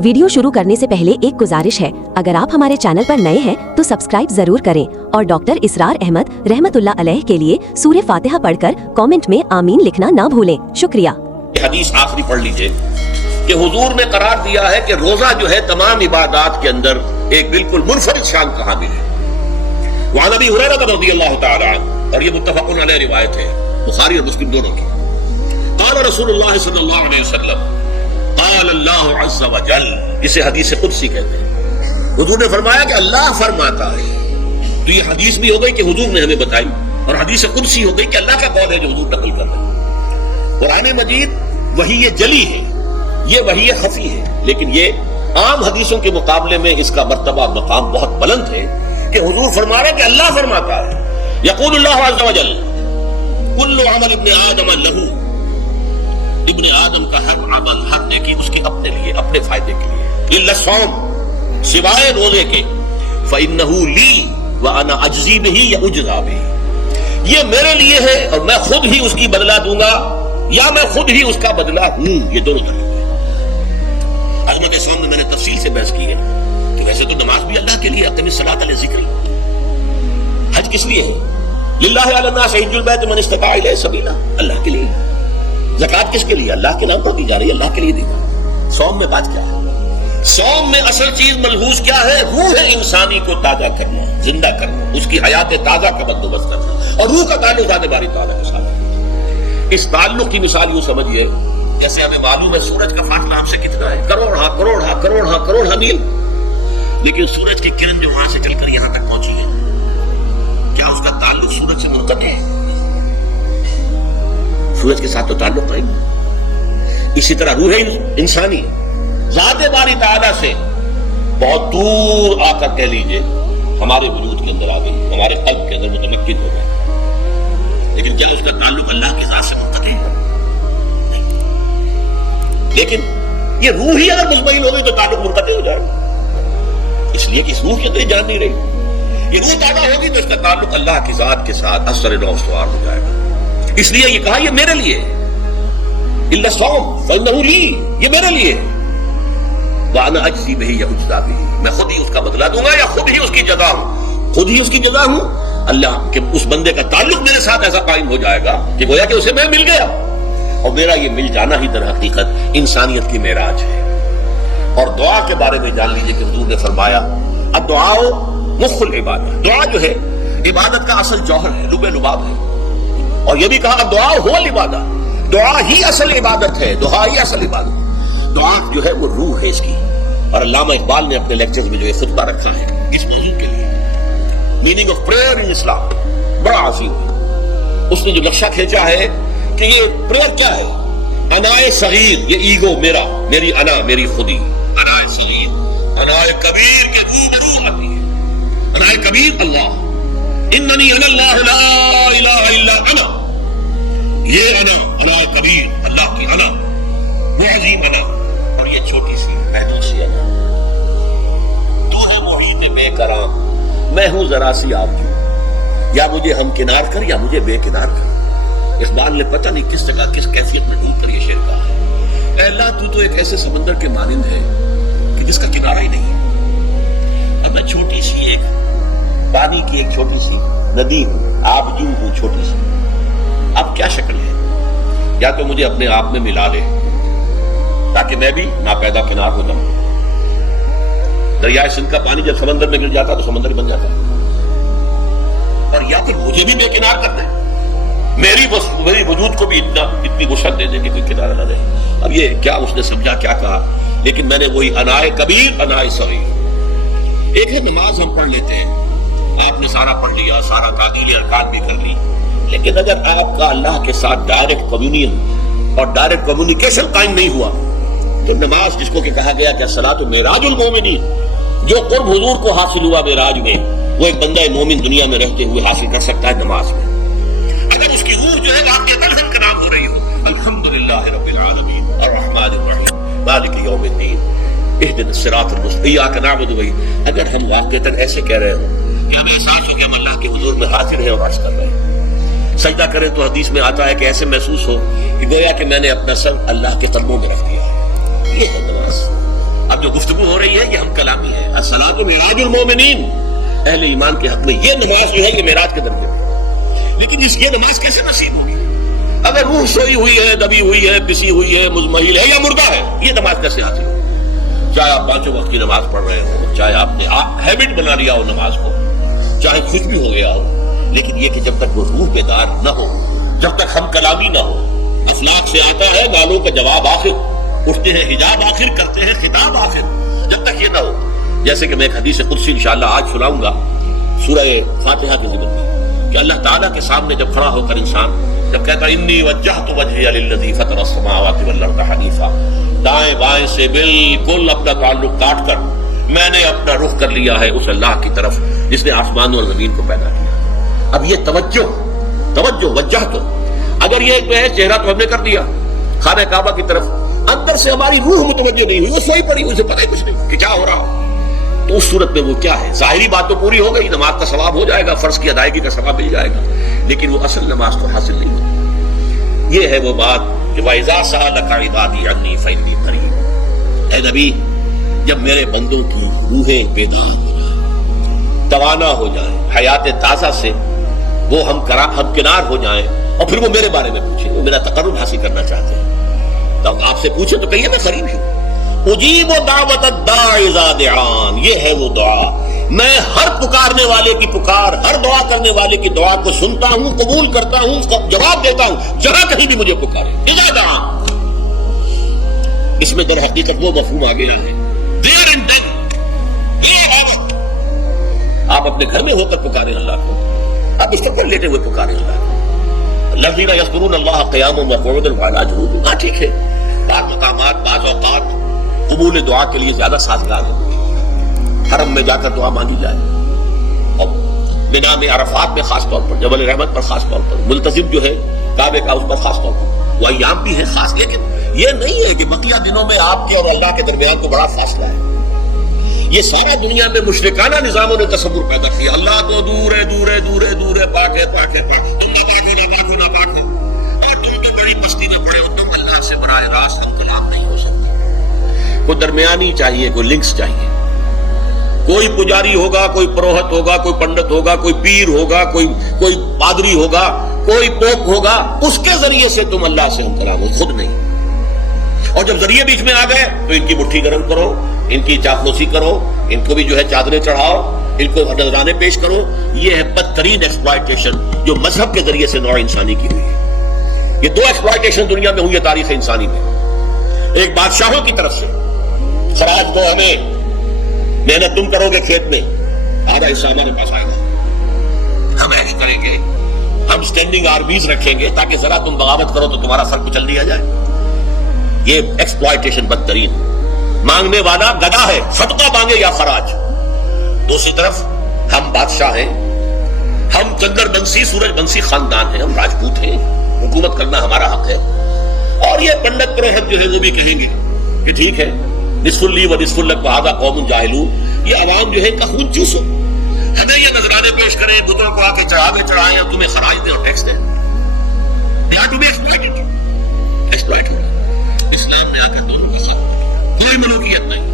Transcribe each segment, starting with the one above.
Video शुरू करने से पहले एक गुजारिश है, अगर आप हमारे चैनल पर नए हैं तो सब्सक्राइब जरूर करें और डॉक्टर इसरार अहमद रहमतुल्लाह अलैह के लिए सूरह फातिहा पढ़कर कमेंट में आमीन लिखना ना भूलें। शुक्रिया। हदीस आखिरी पढ़ लीजिए कि हुजूर ने करार दिया है कि रोजा जो है तमाम इबादात के अंदर एक बिल्कुल मुनफरिद शान का हामिल है। वहां नबी हुरैरा रज़ियल्लाहु तआला अन्हु, और ये मुत्तफ़क़ुन अलैह रिवायत है, बुखारी और मुस्लिम दोनों की। क़ाल रसूलुल्लाह सल्लल्लाहु अलैहि वसल्लम, क़ाल अल्लाहु अज़्ज़ व जल, जिसे हदीस कुदसी कहते हैं। हुजूर ने फरमाया कि अल्लाह फरमाता है। तो ये हदीस भी हो गई कि हुजूर ने हमें बताई, और हदीस कुदसी हो गई कि अल्लाह का कौल है जो हुजूर नकल कर रहे हैं। कुरान मजीद वही ये जली है, ये वही ये खफी है, लेकिन ये आम हदीसों के मुकाबले में इसका मर्तबा मकाम बहुत बुलंद है कि हुजूर फरमा रहे कि अल्लाह फरमाता है। यक़ूलुल्लाहु अज़्ज़ व जल, कुल्लु अमल इब्न आदम लहू, इब्न आदम का हर अमल, हर नेकी उसके अपने लिए, अपने फायदे के लिए, इल्ला सौम, सिवाय रोजे के, फ़इन्नहु ली व अना अज्ज़ी बिही या उज्ज़ा बिही, ये मेरे लिए है और मैं खुद ही उसकी बदला दूंगा या मैं खुद ही उसका बदला हूं। ये दोनों तरह अज़मत सौम में मैंने तफसील से बहस की है कि वैसे तो नमाज भी अल्लाह के लिए, अक़ीमिस सलात अला ज़िक्री। हज किस लिए है? लिल्लाहि अला नास हिज्जुल बैत मन इस्तता इलैहि सबीला, अल्लाह के लिए। ज़कात किसके लिए? अल्लाह के नाम पर दी जा रही है, अल्लाह के लिए दी जा रही है। सौम में बात क्या है? सौम में असल चीज मलहूज क्या है? रूह है इंसानी को ताजा करना, जिंदा करना, उसकी हयात ताजा का बंदोबस्त करना, और रूह का ताल्लुक ज़ात बारी तआला के साथ है। इस ताल्लुक की मिसाल यूं समझिए जैसे हमें मालूम है सूरज का फासला हमसे कितना है, करोड़ मील, लेकिन सूरज की किरण जो वहां से चलकर यहां तक पहुंची है, क्या उसका ताल्लुक सूरज से मुनक़ती है? सूरज के साथ तो ताल्लुक नहीं। इसी तरह रूह इंसानी ज़ात बारी तआला से बहुत दूर आकर कह लीजिए हमारे वजूद के अंदर आ गई, हमारे क़ल्ब के अंदर मुतमक्किन हो गई, लेकिन क्या उसका ताल्लुक अल्लाह के ज़ात से मुनक़ती है? लेकिन ये रूह ही अगर मुतमईन हो गई तो ताल्लुक मुनक़ती हो जाएगा, इसलिए कि इस रूह के अंदर जान नहीं रही। ये रूह ताज़ा होगी तो इसका ताल्लुक अल्लाह की ज़ात के साथ असर नौ सवार हो जाएगा। इसलिए ये कहा ये मेरे लिए, इल्ला सौम फ़इन्नहु ली, ये मेरे लिए, व अना अज्ज़ी बिही या उज्ज़ा बिही, मैं खुद ही उसका बदला दूंगा या खुद ही उसकी जज़ा हूं, खुद ही उसकी जज़ा हूं। अल्लाह के उस बंदे का ताल्लुक मेरे साथ ऐसा कायम हो जाएगा कि गोया कि उसे मैं मिल गया, और मेरा ये मिल जाना ही दर हकीकत इंसानियत की मेराज है। और दुआ के बारे में जान लीजिए कि हुजूर ने फरमाया अद्दुआ मुख्फुल इबादत, दुआ जो है इबादत का असल जौहर है, लुबे लुबाब है। और ये भी कहा दुआ हुवल इबादत, दुआ ही असल इबादत है, दुआ ही असल इबादत। दुआ जो है वो रूह है इसकी। और अल्लामा इकबाल ने अपने लेक्चर्स में जो ये खुतबा रखा है इस मौजूद के लिए, मीनिंग ऑफ प्रेयर इन इस्लाम, बड़ा अजीम, उसने जो नक्शा खींचा है कि ये प्रेयर क्या है। अनाए सगीर, ये ईगो मेरा, मेरी अना, मेरी खुदी, अनाए सगीर, अनाए कबीर के रूबरू आती है। अनाए कबीर अल्लाह, इन्ननी अनल्लाह ला इलाहा इल्ला अना, ये अना, अनाए कबीर अल्लाह की अना, वो अजीम अना, और ये छोटी सी महदूद सी अना। तू है मुहीत बेकराम, मैं हूं जरा सी आबजू, या मुझे हम किनार कर या मुझे बेकिनार कर। इकबाल ने पता नहीं किस जगह किस कैफियत में ढूंढ कर ये शेर कहा है। अल्लाह तू तो एक ऐसे समंदर के मानिंद है कि जिसका किनारा ही नहीं है। अब मैं छोटी सी एक पानी की एक छोटी सी नदी हूं, आबजू हूं, छोटी सी। अब क्या शक्ल है? या तो मुझे अपने आप में मिला ले ताकि मैं भी नापैदा किनार हो जाऊं। दरियाए सिंध का पानी जब समंदर में गिर जाता तो समंदर बन जाता, और या फिर मुझे भी बेकिनार करना है, मेरी वजूद को भी इतनी वुसअत दे दे कि कोई किनारा न रहे। अब ये क्या उसने समझा, क्या कहा, लेकिन मैंने वही अनाए कबीर अनाए सगीर। एक है नमाज हम पढ़ लेते हैं, आपने सारा पढ़ लिया, सारा तादील अरकान भी कर ली, लेकिन अगर आपका अल्लाह के साथ डायरेक्ट कम्युनियन और डायरेक्ट कम्युनिकेशन कायम नहीं हुआ तो नमाज, जिसको कि कहा गया कि सलात मेराजुल मोमिनीन, जो कुर्ब हुजूर को हासिल हुआ मेराज में, वो एक बंदा मोमिन दुनिया में रहते हुए हासिल कर सकता है नमाज में। अगर उसकी रूह जो है वाक़िअतन हनकनाम हो रही हो, अल्हम्दुलिल्लाह रब्बिल आलमीन अर्रहमानिर रहीम मालिक यौमिद्दीन इहदिनस सिरातल मुस्तक़ीम इय्याका नअबुदु व इय्याका, अगर हम वाक़िअतन ऐसे कह रहे हो कि हमें एहसास हो कि हम अल्लाह के हुजूर में हाजिर हैं और अर्ज़ कर रहे हैं, सजदा करें तो हदीस में आता है कि ऐसे महसूस हो कि गोया कि मैंने अपना सर अल्लाह के कदमों में रख दिया। ये है नमाज। اب جو گفتگو ہو رہی ہے یہ ہم کلامی ہے. الصلاۃ معراج المومنین، اہل ایمان کے حق میں یہ نماز جو ہے یہ معراج کے درجے میں. لیکن یہ نماز کیسے نصیب ہوگی اگر روح سوئی ہوئی ہے، دبی ہوئی ہے، پسی ہوئی ہے، مزمحل ہے یا مردہ ہے؟ یہ نماز کیسے حاصل ہوگی؟ چاہے آپ 5 وقت کی نماز پڑھ رہے ہو، چاہے آپ نے ہیبٹ بنا لیا ہو نماز کو، چاہے کچھ بھی ہو گیا ہو، لیکن یہ کہ جب تک وہ روح بیدار نہ ہو، جب تک ہم کلامی نہ ہو. افلاق سے آتا ہے گالوں کا جواب آخر، اٹھتے ہیں حجاب آخر، کرتے ہیں خطاب آخر. جب تک یہ نہ ہو، جیسے کہ میں ایک حدیث قدسی انشاءاللہ آج سناؤں گا سورہ فاتحہ کے ضمن میں، کہ اللہ تعالیٰ کے سامنے جب کھڑا ہو کر انسان جب کہتا ہے انی وجہت وجہی للذی فطر السماوات والارض حنیفا، دائیں بائیں سے بالکل اپنا تعلق کاٹ کر میں نے اپنا رخ کر لیا ہے اس اللہ کی طرف جس نے آسمان اور زمین کو پیدا کیا. اب یہ توجہ وجہ تو اگر یہ جو ہے چہرہ تو ہم نے کر دیا خانہ کعبہ کی طرف، اندر سے ہماری روح متوجہ نہیں ہوئی، وہ سوئی پڑی ہوئی، اسے پتہ ہی کچھ نہیں کہ کیا ہو رہا ہو، تو اس صورت میں وہ کیا ہے؟ ظاہری بات تو پوری ہو گئی، نماز کا ثواب ہو جائے گا، فرض کی ادائیگی کا ثواب مل جائے گا، لیکن وہ اصل نماز تو حاصل نہیں ہوتی. یہ ہے وہ بات کہ وَإِذَا سَأَلَكَ عِبَادِي عَنِّي فَإِنِّي قَرِيبٌ. اے نبی، جب میرے بندوں کی روحیں بیدار ہو جائیں، توانا ہو جائیں، حیات تازہ سے وہ ہم کنار ہو جائیں، اور پھر وہ میرے بارے میں پوچھیں، وہ میرا تقرب حاصل کرنا چاہتے ہیں، تو آپ سے پوچھیں تو کہیے میں قریب ہوں. اجیب دعوت الداعی اذا دعان، یہ ہے وہ دعا، میں ہر پکارنے والے کی پکار، ہر دعا کرنے والے کی دعا کو سنتا ہوں، قبول کرتا ہوں، جواب دیتا ہوں جہاں کہیں بھی مجھے پکارے. اذا دعان، اس میں در حقیقت وہ مفہوم آ گیا ہے دیر اینڈ دین. آپ اپنے گھر میں ہو کر پکاریں اللہ کو، آپ اس پر لیٹے ہوئے پکاریں اللہ کو. الذین یذکرون اللہ قیاما وقعودا وعلی جنوبہم. ہاں ٹھیک ہے، بعض مقامات بعض اوقات قبول دعا کے لیے زیادہ سازگار ہے، حرم میں جا کر دعا مانگی جائے، اور مینا میں عرفات میں خاص طور پر، جبل رحمت پر خاص طور پر، ملتزم جو ہے کعبے کا اس پر خاص طور پر، وہ ایام بھی ہیں خاص. لیکن یہ نہیں ہے کہ بقیہ دنوں میں آپ کے اور اللہ کے درمیان تو بڑا فاصلہ ہے. یہ سارا دنیا میں مشرکانہ نظاموں نے تصور پیدا کیا، اللہ تو دور ہے، دور ہے، دور ہے، دور ہے، پاک ہے، پاک ہے، پاک ہے، تم نہ پاک ہو، نہ پاک ہے، اور تم تو بڑی مستی میں پڑے ہو، تم اللہ سے براہ راست ہم کلام نہیں ہو سکتے. کوئی درمیانی چاہیے، کوئی لنکس چاہیے، کوئی پجاری ہوگا، کوئی پروہت ہوگا، کوئی پنڈت ہوگا، کوئی پیر ہوگا، کوئی پادری ہوگا، کوئی پوپ ہوگا، اس کے ذریعے سے تم اللہ سے ہم کلام ہو، خود نہیں. اور جب ذریعے بیچ میں آ گئے تو ان کی مٹھی گرم کرو، ان کی چاپلوسی کرو، ان کو بھی جو ہے چادریں چڑھاؤ، ان کو نذرانے پیش کرو. یہ ہے بدترین ایکسپلائٹیشن جو مذہب کے ذریعے سے نوع انسانی کی ہوئی ہے. یہ 2 ایکسپلائٹیشن دنیا میں ہوئی ہے تاریخ انسانی میں. ایک بادشاہوں کی طرف سے خراج دو ہمیں، محنت تم کرو گے کھیت میں، آدھا حصہ ہمارے پاس آئے گا، ہم ایسے کریں گے، ہم اسٹینڈنگ آرمیز رکھیں گے تاکہ ذرا تم بغاوت کرو تو تمہارا سر کچل دیا جائے. یہ ایکسپلائٹیشن بدترین. مانگنے والا گدا ہے، صدقہ مانگے یا خراج. دوسری طرف ہم بادشاہ ہیں، ہم چندر بنسی سورج بنسی خاندان ہیں، ہم راجپوت ہیں، حکومت کرنا ہمارا حق ہے. اور یہ پنڈت پروہت جو ہے وہ بھی کہیں گے کہ ٹھیک ہے، نصف لی و نصف لک وہذا قوم جاہلون، یہ عوام جو ہے کا خون چوسو، ہمیں یہ نذرانے پیش کریں، بتوں کو آ کے چڑھائیں اور تمہیں خراج دیں اور ٹیکس دیں. ایکسپلائٹ ہوگا. اسلام نے آ کر دونوں کا ختم کیا، کوئی ملوکیت نہیں.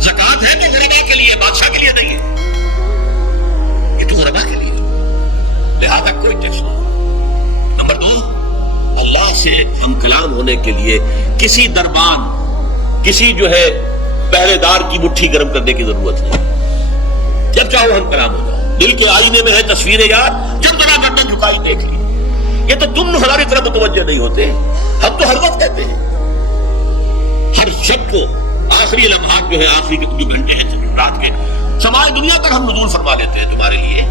زکات ہے تو غربا کے لیے، بادشاہ کے لیے نہیں ہے، یہ تو غربا کے لیے، لہذا کوئی ٹیکس نہیں. نمبر 2، اللہ سے ہم کلام ہونے کے لیے کسی دربان، کسی جو ہے پہرے دار کی مٹھی گرم کرنے کی ضرورت نہیں. جب چاہو ہم کلام ہو جاؤ. دل کے آئینے میں ہے تصویر یار، جب ذرا گردن جھکائی دیکھ لی. یہ تو تم ہماری طرف متوجہ نہیں ہوتے، ہم تو ہر وقت کہتے ہیں، ہر شب کو آخری لمحات جو ہے، آخری جو گھنٹے ہیں رات کے، سماج دنیا تک ہم نزول فرما لیتے ہیں تمہارے لیے.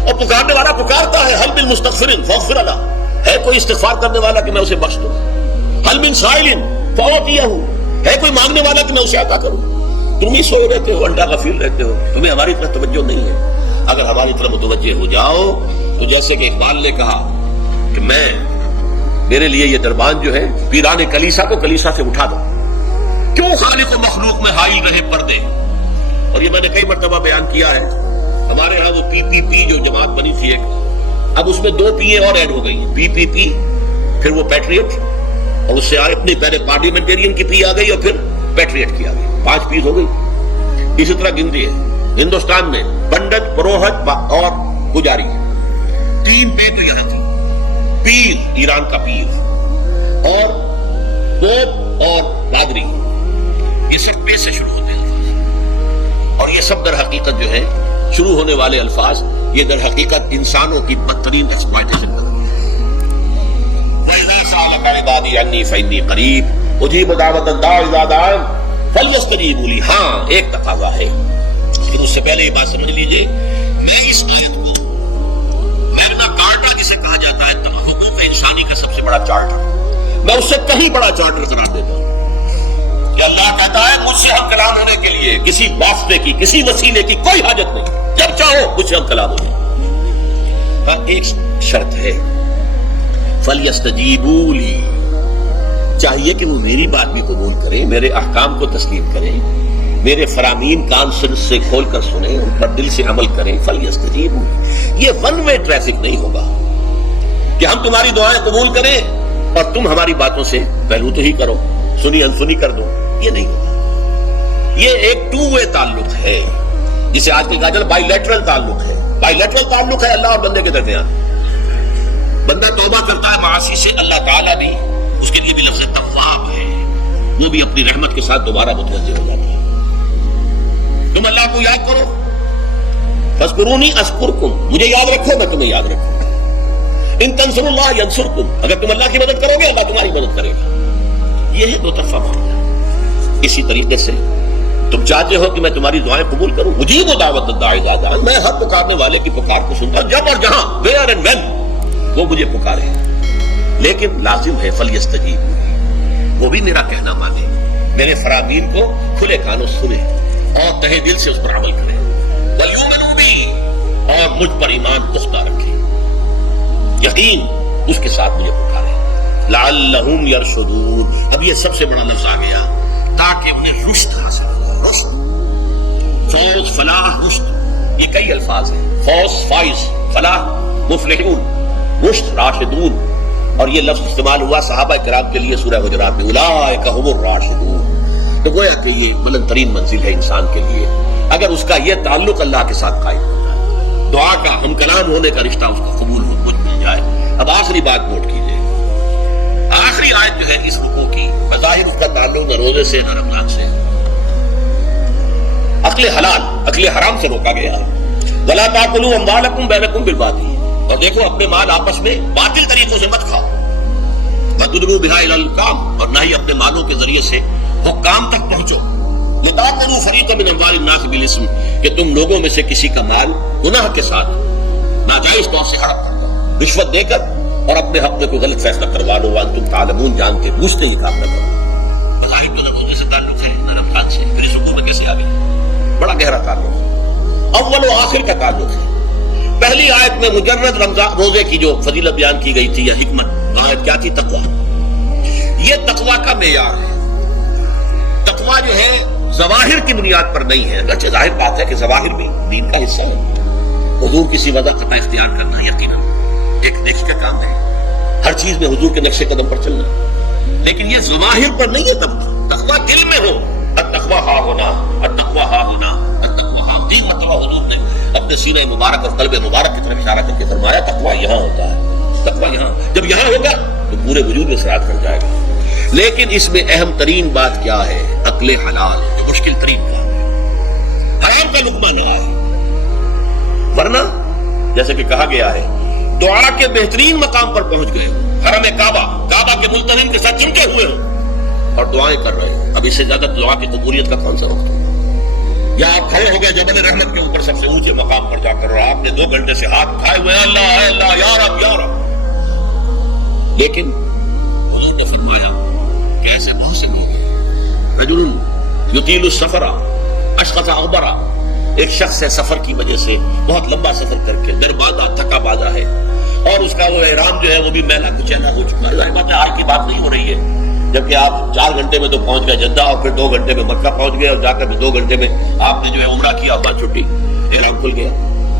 اور پکارنے والا پکارتا ہے، حل من مستغفر فاغفر له، ہے کوئی استغفار کرنے والا کہ میں اسے بخش دوں. حل من سائل فاعطیہ، ہے کوئی مانگنے والا کہ میں اسے عطا کروں. تم ہی سو رہتے ہو، انڈا غفیر رہتے ہو، تمہیں ہماری طرف توجہ نہیں ہے. اگر ہماری طرف متوجہ ہو جاؤ تو جیسے کہ اقبال نے کہا کہ میرے لیے یہ دربان جو ہے پیران کلیسا کو کلیسا سے اٹھا دو، کیوں خالق و مخلوق میں حائل رہے پردے. اور یہ میں نے کئی مرتبہ بیان کیا ہے، ہمارے ہاں وہ پی جو جماعت بنی تھی ایک، اب اس میں 2 پی اور ایڈ ہو گئی ہیں، پی پھر وہ پیٹریٹ، اور اس سے اپنی پہلے پارلیمنٹیرین کی پی آ گئی اور پھر پیٹریٹ کی آ گئی. 5 पीर हो गई। इसी तरह गिनती है हिंदुस्तान में पंडित, पुरोहित और पुजारी, 3 पीर तो यहां थी। पीर ईरान का पीर और पोप और पादरी, ये सब पे से शुरू होते हैं और ये सब दर हकीकत जो है शुरू होने वाले अल्फाज ये दर हकीकत इंसानों की बदतरीन एक्सप्लॉयटेशन कर रहे हैं। वइज़ा सअलका इबादी अन्नी फइन्नी करीब उजीबु दावतद दा'i इज़ा दअन फलयस्तजीबू ली। हाँ, एक तकाज़ा है, लेकिन उससे पहले ये बात समझ लीजिए, मैं इस आयत को मैग्ना कार्टा जिसे कहा जाता है हुकूक इंसानी का सबसे बड़ा चार्टर, मैं उससे कहीं बड़ा चार्टर करार देता हूं कि अल्लाह कहता है मुझसे हम कलाम होने के लिए किसी वास्ते की, किसी वसीले की कोई हाजत नहीं, जब चाहो मुझसे हम कलाम होने। एक शर्त है, फलयस्तजीबू ली, चाहिए कि वो मेरी बात भी कबूल करें, मेरे अहकाम को तस्लीम करें, मेरे फरामीन कान से खोल कर सुने, उन पर दिल से अमल करें। फलयस्तजीबू, ये वन वे ट्रैफिक नहीं होगा कि हम तुम्हारी दुआएं कबूल करें और तुम हमारी बातों से पहलू तो ही करो, सुनी अनसुनी कर दो, ये नहीं होगा। ये एक 2 वे ताल्लुक है, जिसे आजकल कहा जाता है बाइलैटरल ताल्लुक है। बाइलैटरल ताल्लुक है अल्लाह और बंदे के दरमियान। बंदा तौबा करता है मासी से, अल्लाह ताला भी उसके लिए भी लफ्ज़ तव्वाब है, वो भी अपनी रहमत के साथ दोबारा मुतवज्जिह हो जाता है। तुम अल्लाह को याद करो, फज़कुरूनी अज़कुरकुम, मुझे याद रखो मैं तुम्हें याद रखूं। इन तंसुरुल्लाह यंसुरकुम, अगर तुम अल्लाह की मदद करोगे अल्लाह तुम्हारी मदद करेगा। यह है 2 तरफा मामला। इसी तरीके से तुम चाहते हो कि मैं तुम्हारी दुआएं कबूल करूं, उजीबु दावतद दा'i इज़ा दअन, मैं हर पुकारने वाले की पुकार को सुनता हूं, जब और जहां, वेयर एंड व्हेन वो मुझे पुकारे, लेकिन लाजिम है फलयस्तजीबू, वो भी मेरा कहना माने, मेरे फरामीन को खुले कानों सुने और तहे दिल से उस पर अमल करें, वलयुमिनू बी, और मुझ पर ईमान पुख्ता रखें, यकीन उसके साथ मुझे पुकारे। लअल्लहुम यरशुदून, अब ये सबसे बड़ा लफ्ज आ गया, ताकि उन्हें रुश्द हासिल हो। रुश्द, फौज, फलाह, रुश्द, ये कई अल्फाज हैं। फौज, फाइज, फलाह, मुफलिहून, रुश्द, राशिदून, और ये लफ्ज इस्तेमाल हुआ सहाबा किराम के लिए सूरह हुजरात में, उलाइका हुमुर राशिदून। तो गोया कि ये बुलंद तरीन मंजिल है इंसान के लिए, अगर उसका ये ताल्लुक अल्लाह के साथ कायम होता है, दुआ का हम कलाम होने का रिश्ता उसका कबूल हो, मुझ मिल जाए। अब आखिरी बात नोट कीजिए, आखिरी आयत जो है इस रुकू की, बज़ाहिर उसका ताल्लुक न रोजे से न रमजान से, अक्ले हलाल, अक्ले हराम से रोका गया। वला ताकुलू अम्वालकुम बैनकुम बिलबातिल, और देखो अपने माल आपस में बातिल तरीकों से मत खाओ। वतुदरू बिहा इलल हुक्काम, और ना ही अपने मालों के जरिए से हुक्काम तक पहुंचो। लिताकुलू फरीक़म मिन अम्वालिन नास बिल इस्म, कि तुम लोगों में से किसी का माल गुनाह के साथ नाजायज तौर से हड़प कर दो, रिश्वत देकर, और अपने हक में कोई गलत फैसला करवा लो, वा तुम तालमून, जानते बूझते ये काम न करो। ज़ाहिर तो रोजे से ताल्लुक है, न रमजान से, फिर इस हुक्म में कैसे आ गई? बड़ा गहरा ताल्लुक है, अव्वल व आखिर का ताल्लुक है। पहली आयत में मुजर्रद रमजान रोजे की जो फजीलत बयान की गई थी या हिकमत, आयत क्या थी? तकवा। ये तकवा का मेयार है। तकवा जो है ज़वाहिर की बुनियाद पर नहीं है, अगरचे जाहिर बात है कि ज़वाहिर भी दीन का हिस्सा है। हुजूर किसी वजह खता इख्तियार करना यकीनन एक नेकी का काम है, हर चीज में हुजूर के नक्शे कदम पर चलना, लेकिन ये ज़वाहिर पर नहीं है। तकवा दिल में हो, अत्तक़वा हा होना, अत्तक़वा हा होना, अत्तक़वा हा। 3 मरतबा हुजूर ने अपने सीने मुबारक और कल्बे मुबारक की तरफ इशारा करके फरमाया तकवा यहाँ होता है, तकवा यहाँ। जब यहाँ होगा तो पूरे वजूद में सराहत कर जाएगा। लेकिन इसमें अहम तरीन बात क्या है? अक्ले हलाल, जो मुश्किल तरीन काम है, हराम का लुक़मा ना आए। वरना जैसे कि कहा गया है, दुआ के बेहतरीन मकाम पर पहुंच गए हो, हरम काबा, काबा के मुल्तज़िम के साथ चिमटे हुए हो और दुआएं कर रहे हो, अब इससे ज्यादा दुआ की कबूलियत का कौन सा वक्त हो? या आप खड़े हो गए जबल रहमत के ऊपर सबसे ऊंचे मकाम पर जाकर, और आपने 2 घंटे से हाथ उठाए हुए अल्लाह अल्लाह या रब या रब, लेकिन हुजूर ने फरमाया कि ऐसे बहुत से लोग हैं, रजुल युतीलु सफरा अशक़सा अग़बरा, एक शख्स है सफर की वजह से बहुत लंबा सफर करके दरबादा थका बाजा है, और उसका वो एहराम जो है वो भी मैला कुचैला हो चुका है। जाहिर बात है आज की बात नहीं हो रही है, जबकि आप 4 घंटे में तो पहुंच गए जद्दा, और फिर 2 घंटे में मक्का पहुंच गए, और जाकर भी 2 घंटे में आपने जो है उम्रा किया, बस छुट्टी, एहराम खुल गया।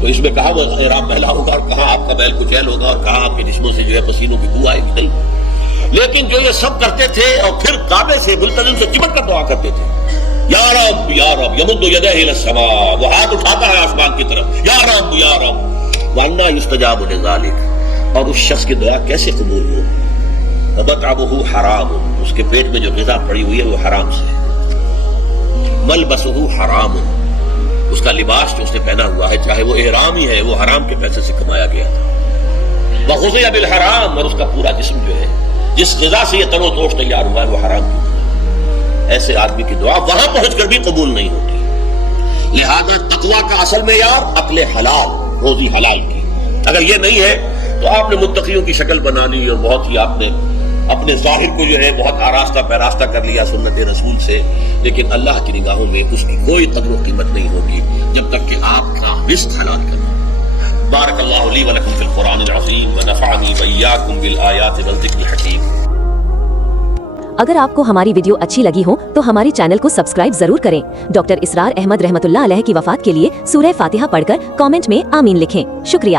तो इसमें कहाँ वो एहराम मैला होगा और कहाँ आपका बैल कुचैल होगा और कहाँ आपके जिस्मों से जो है पसीनों की बू आएगी? नहीं। लेकिन जो ये सब करते थे और फिर काबे से मुल्तज़िम से चिपट कर दुआ करते थे, یا رب یمد یدیہ الی السماء، وہ ہاتھ اٹھاتا ہے آسمان کی طرف، یا رب وَأَنَّىٰ يُسْتَجَابُ لِذَٰلِكَ، اور اس شخص کی دعا کیسے قبول ہو؟ وَمَطْعَمُهُ حَرَامٌ، اس کے پیٹ میں جو غذا پڑی ہوئی ہے وہ حرام سے ہے، مَلْبَسُهُ حَرَامٌ، اس کا لباس جو اس نے پہنا ہوا ہے چاہے وہ احرام ہی ہے وہ حرام کے پیسے سے کمایا گیا تھا، وَغُذِيَ بِالْحَرَامِ، اور اس کا پورا جسم جو ہے جس غذا سے یہ تن و توش تیار ہوا ہے وہ حرام کی ہے، ایسے آدمی کی دعا وہاں پہنچ کر بھی قبول نہیں ہوتی۔ لہذا تقویٰ کا اصل معیار عقل حلال، روزی حلال کی، اگر یہ نہیں ہے تو آپ نے متقیوں کی شکل بنا لی اور بہت ہی آپ نے اپنے ظاہر کو جو ہے بہت آراستہ پیراستہ کر لیا سنت رسول سے، لیکن اللہ کی نگاہوں میں اس کی کوئی قدر و قیمت نہیں ہوگی جب تک کہ آپ کا رزق حلال کرنا۔ بارک اللہ لی ولکم فی القرآن العظیم ونفعنی وإیاکم بالآیات والذکر الحکیم۔ اگر آپ کو ہماری ویڈیو اچھی لگی ہو تو ہماری چینل کو سبسکرائب ضرور کریں۔ ڈاکٹر اسرار احمد رحمت اللہ علیہ کی وفات کے لیے سورہ فاتحہ پڑھ کر کامنٹ میں آمین لکھیں۔ شکریہ۔